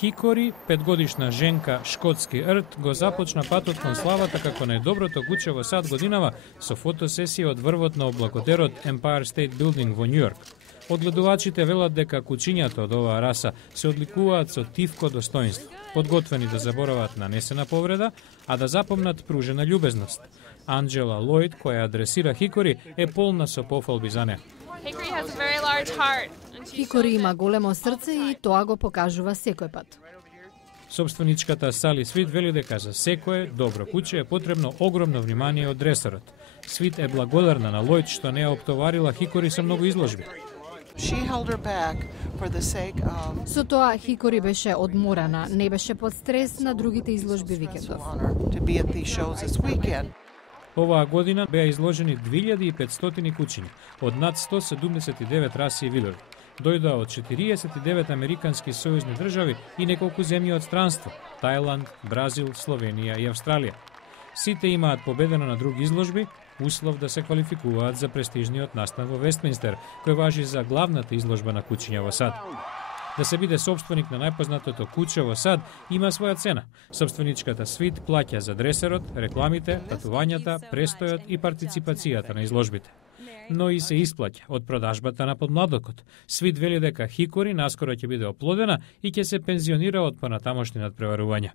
Hikori, 5-годишна женка шкотски рт, го започна патот кон славата како најдоброто куче во САД годинава со фотосесија од врвот на облакотерот Empire State Building во Њујорк. Одгледувачите велат дека кучињата од оваа раса се одликуваат со тивко достоинство, подготвени да заборават нанесена повреда, а да запомнат пружена љубезност. Анджела Лојд, која адресира Хикори, е полна со пофалби за неа. Хикори има големо срце и тоа го покажува секој пат. Собственичката Сали Свит вели дека за секое добро куче е потребно огромно внимание од дресерот. Свит е благодарна на Лојд што не ја оптоварила Хикори со многу изложби. Со тоа Хикори беше одморена, не беше под стрес на другите изложби викендов. Оваа година беа изложени 2500 кучиња од над 179 раси и видови. Дојдоа од 49 американски сојузни држави и неколку земји од странство – Тајланд, Бразил, Словенија и Австралија. Сите имаат победено на други изложби, услов да се квалификуваат за престижниот настан во Вестминстер, кој важи за главната изложба на кучиња во САД. Да се биде собственик на најпознатото куче во САД има своја цена. Собственичката Свит плаќа за дресерот, рекламите, патувањата, престојот и партиципацијата на изложбите. Но и се исплаќа од продажбата на подмладокот. Свит вели дека Хикори наскоро ќе биде оплодена и ќе се пензионира од понатамошни надпреварувања.